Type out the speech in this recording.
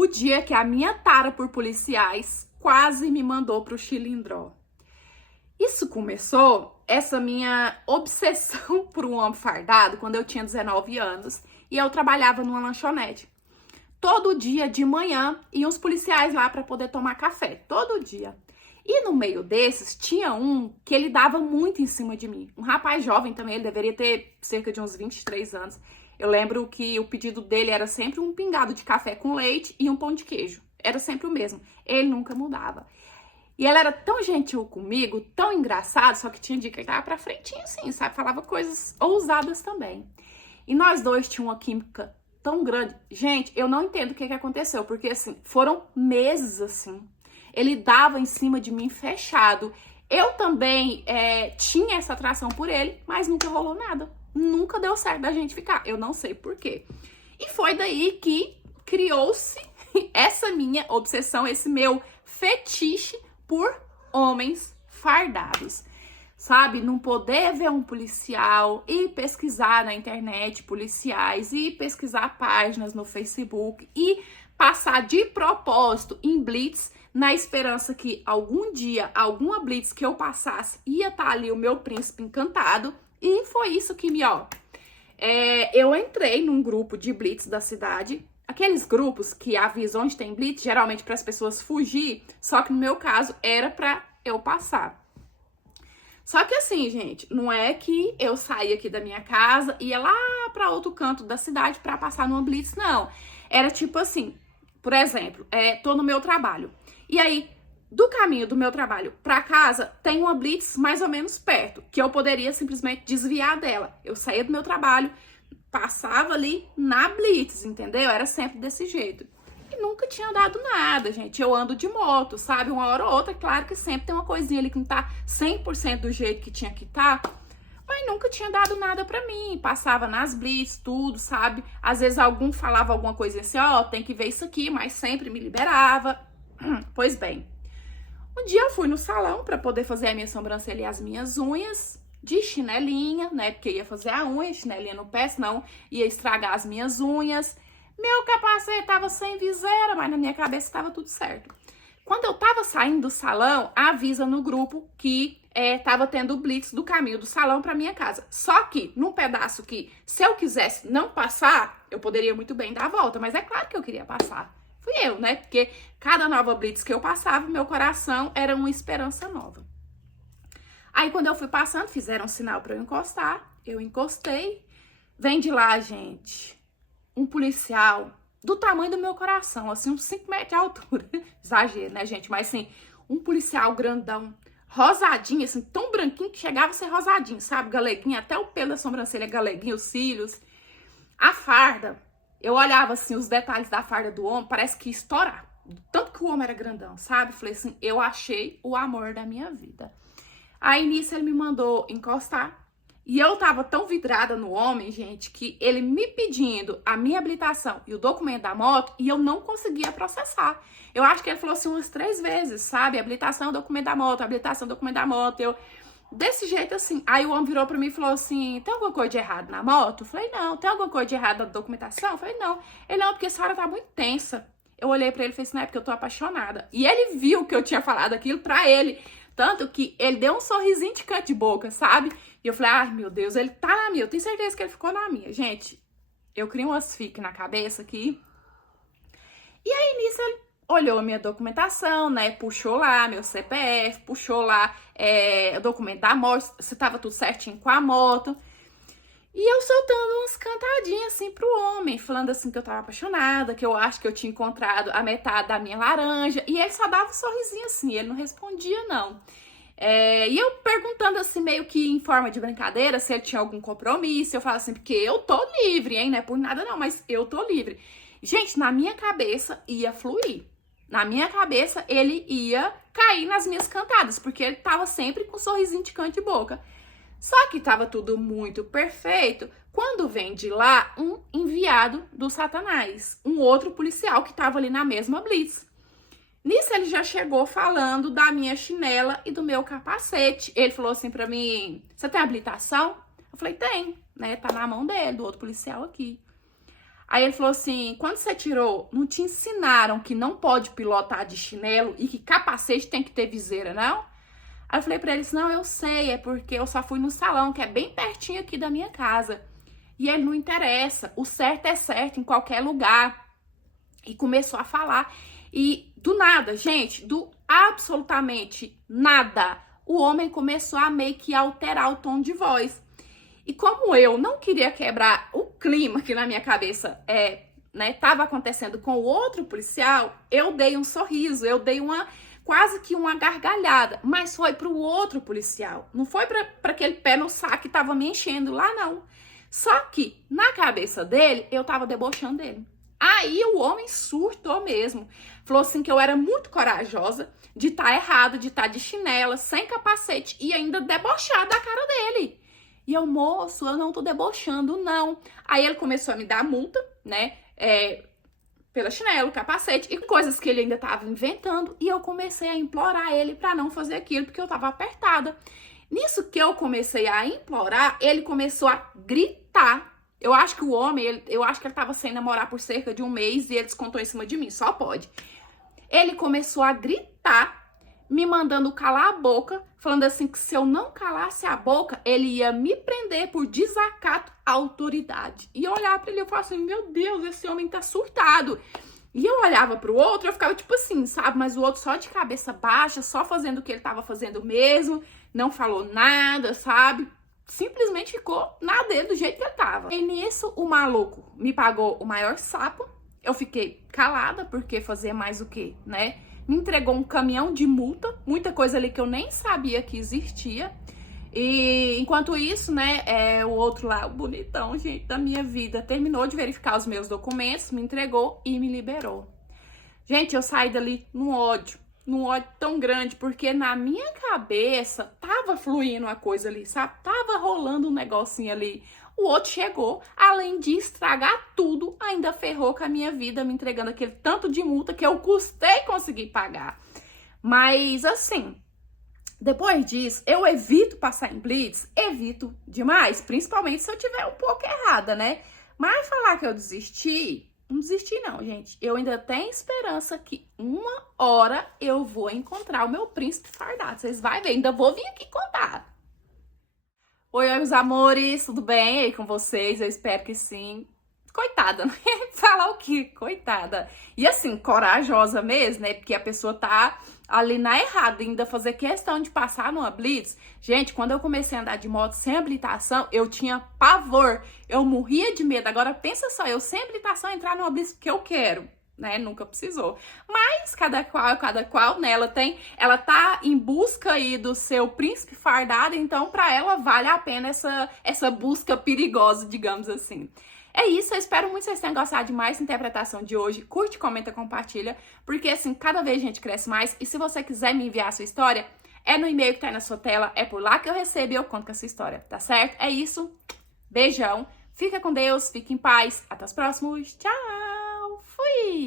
o dia que a minha tara por policiais quase me mandou pro Chilindró. Isso começou, essa minha obsessão por um homem fardado, quando eu tinha 19 anos e eu trabalhava numa lanchonete. Todo dia de manhã iam os policiais lá para poder tomar café, todo dia. E no meio desses tinha um que ele dava muito em cima de mim. Um rapaz jovem também, ele deveria ter cerca de uns 23 anos. Eu lembro que o pedido dele era sempre um pingado de café com leite e um pão de queijo. Era sempre o mesmo. Ele nunca mudava. E ele era tão gentil comigo, tão engraçado, só que tinha dia que ele tava pra frentinho assim, sabe? Falava coisas ousadas também. E nós dois tínhamos uma química tão grande. Gente, eu não entendo o que aconteceu, porque assim, foram meses assim. Ele dava em cima de mim fechado. Eu também tinha essa atração por ele, mas nunca rolou nada. Nunca deu certo da gente ficar. Eu não sei por quê. E foi daí que criou-se essa minha obsessão, esse meu fetiche por homens fardados. Sabe, não poder ver um policial e pesquisar na internet policiais e pesquisar páginas no Facebook e passar de propósito em blitz na esperança que algum dia, alguma blitz que eu passasse, ia estar ali o meu príncipe encantado. E foi isso que eu entrei num grupo de blitz da cidade. Aqueles grupos que avisam onde tem blitz, geralmente para as pessoas fugir, só que no meu caso era para eu passar. Só que assim, gente, não é que eu saía aqui da minha casa e ia lá para outro canto da cidade para passar numa blitz, não. Era tipo assim, por exemplo, tô no meu trabalho. E aí, do caminho do meu trabalho para casa, tem uma blitz mais ou menos perto, que eu poderia simplesmente desviar dela. Eu saía do meu trabalho, passava ali na blitz, entendeu? Era sempre desse jeito. E nunca tinha dado nada, gente. Eu ando de moto, sabe? Uma hora ou outra, claro que sempre tem uma coisinha ali que não tá 100% do jeito que tinha que tá, mas nunca tinha dado nada pra mim. Passava nas blitz, tudo, sabe? Às vezes algum falava alguma coisa assim, ó, tem que ver isso aqui, mas sempre me liberava. Pois bem, um dia eu fui no salão pra poder fazer a minha sobrancelha e as minhas unhas, de chinelinha, né? Porque ia fazer a unha, chinelinha no pé, senão ia estragar as minhas unhas. Meu capacete tava sem viseira, mas na minha cabeça tava tudo certo. Quando eu tava saindo do salão, avisa no grupo que tava tendo o blitz do caminho do salão pra minha casa. Só que, num pedaço que, se eu quisesse não passar, eu poderia muito bem dar a volta, mas é claro que eu queria passar. Fui eu, né? Porque cada nova blitz que eu passava, meu coração era uma esperança nova. Aí, quando eu fui passando, fizeram um sinal pra eu encostar, eu encostei. Vem de lá, gente, um policial do tamanho do meu coração, assim, uns 5 metros de altura. Exagero, né, gente? Mas, assim, um policial grandão, rosadinho, assim, tão branquinho que chegava a ser rosadinho, sabe? Galeguinho, até o pelo da sobrancelha, galeguinho, os cílios. A farda, eu olhava, assim, os detalhes da farda do homem, parece que ia estourar. Tanto que o homem era grandão, sabe? Falei assim, eu achei o amor da minha vida. Aí, nisso, ele me mandou encostar. E eu tava tão vidrada no homem, gente, que ele me pedindo a minha habilitação e o documento da moto, e eu não conseguia processar. Eu acho que ele falou assim umas 3 vezes, sabe? Habilitação, documento da moto, habilitação, documento da moto. Eu, desse jeito assim. Aí o homem virou pra mim e falou assim, tem alguma coisa de errado na moto? Eu falei, não. Tem alguma coisa de errado na documentação? Eu falei, não. Ele, não, porque essa hora tá muito tensa. Eu olhei pra ele e falei assim, não, é porque eu tô apaixonada. E ele viu que eu tinha falado aquilo pra ele. Tanto que ele deu um sorrisinho de canto de boca, sabe? E eu falei, ai, meu Deus, ele tá na minha. Eu tenho certeza que ele ficou na minha. Gente, eu criei umas fic na cabeça aqui. E aí, nisso, ele olhou a minha documentação, né? Puxou lá meu CPF, puxou lá o documento da moto, se tava tudo certinho com a moto. E eu soltando umas cantadinhas assim pro homem, falando assim que eu tava apaixonada, que eu acho que eu tinha encontrado a metade da minha laranja. E ele só dava um sorrisinho assim, ele não respondia não. E eu perguntando assim, meio que em forma de brincadeira, se ele tinha algum compromisso. Eu falo assim, porque eu tô livre, hein? Não é por nada não, mas eu tô livre. Gente, na minha cabeça ia fluir. Na minha cabeça ele ia cair nas minhas cantadas, porque ele tava sempre com um sorrisinho de canto de boca. Só que tava tudo muito perfeito quando vem de lá um enviado do Satanás, um outro policial que tava ali na mesma blitz. Nisso ele já chegou falando da minha chinela e do meu capacete. Ele falou assim pra mim, você tem habilitação? Eu falei, tem, né? Tá na mão dele, do outro policial aqui. Aí ele falou assim, quando você tirou, não te ensinaram que não pode pilotar de chinelo e que capacete tem que ter viseira, não? Aí eu falei pra ele assim, não, eu sei, é porque eu só fui no salão, que é bem pertinho aqui da minha casa. E ele, não interessa, o certo é certo em qualquer lugar. E começou a falar. E do nada, gente, do absolutamente nada, o homem começou a meio que alterar o tom de voz. E como eu não queria quebrar o clima que na minha cabeça tava acontecendo com o outro policial, eu dei um sorriso, eu dei quase que uma gargalhada, mas foi pro outro policial, não foi para aquele pé no saco que tava me enchendo lá, não. Só que na cabeça dele, eu tava debochando dele. Aí o homem surtou mesmo, falou assim que eu era muito corajosa de estar errada, de estar de chinela, sem capacete e ainda debochar da cara dele. E eu, moço, eu não tô debochando, não. Aí ele começou a me dar multa, né? Pela chinelo, capacete e coisas que ele ainda tava inventando. E eu comecei a implorar ele pra não fazer aquilo, porque eu tava apertada. Nisso que eu comecei a implorar, ele começou a gritar. Eu acho que o homem, eu acho que ele tava sem namorar por cerca de um mês e ele descontou em cima de mim, só pode. Ele começou a gritar, me mandando calar a boca, falando assim que se eu não calasse a boca, ele ia me prender por desacato à autoridade. E eu olhava pra ele e eu falava assim, meu Deus, esse homem tá surtado. E eu olhava pro outro, eu ficava tipo assim, sabe? Mas o outro só de cabeça baixa, só fazendo o que ele tava fazendo mesmo, não falou nada, sabe? Simplesmente ficou na dele do jeito que ele tava. E nisso, o maluco me pagou o maior sapo. Eu fiquei calada, porque fazer mais o quê, né? Me entregou um caminhão de multa, muita coisa ali que eu nem sabia que existia. E enquanto isso, né, o outro lá, o bonitão, gente, da minha vida, terminou de verificar os meus documentos, me entregou e me liberou. Gente, eu saí dali num ódio tão grande, porque na minha cabeça tava fluindo uma coisa ali, sabe? Tava rolando um negocinho ali. O outro chegou, além de estragar tudo, ainda ferrou com a minha vida, me entregando aquele tanto de multa que eu custei conseguir pagar. Mas, assim, depois disso, eu evito passar em blitz, evito demais, principalmente se eu tiver um pouco errada, né? Mas falar que eu desisti, não desisti não, gente. Eu ainda tenho esperança que uma hora eu vou encontrar o meu príncipe fardado. Vocês vão ver, ainda vou vir aqui contar. Oi, meus amores, tudo bem aí com vocês? Eu espero que sim. Coitada, né? Falar o quê? Coitada. E assim, corajosa mesmo, né? Porque a pessoa tá ali na errada, ainda fazer questão de passar numa blitz. Gente, quando eu comecei a andar de moto sem habilitação, eu tinha pavor. Eu morria de medo. Agora pensa só, eu sem habilitação entrar numa blitz porque eu quero. Né, nunca precisou. Mas cada qual, né, ela tá em busca aí do seu príncipe fardado, então para ela vale a pena essa busca perigosa, digamos assim. É isso, eu espero muito que vocês tenham gostado de mais interpretação de hoje. Curte, comenta, compartilha, porque assim, cada vez a gente cresce mais. E se você quiser me enviar a sua história, é no e-mail que tá aí na sua tela, é por lá que eu recebo e eu conto com a sua história, tá certo? É isso, beijão, fica com Deus, fique em paz, até os próximos, tchau, fui!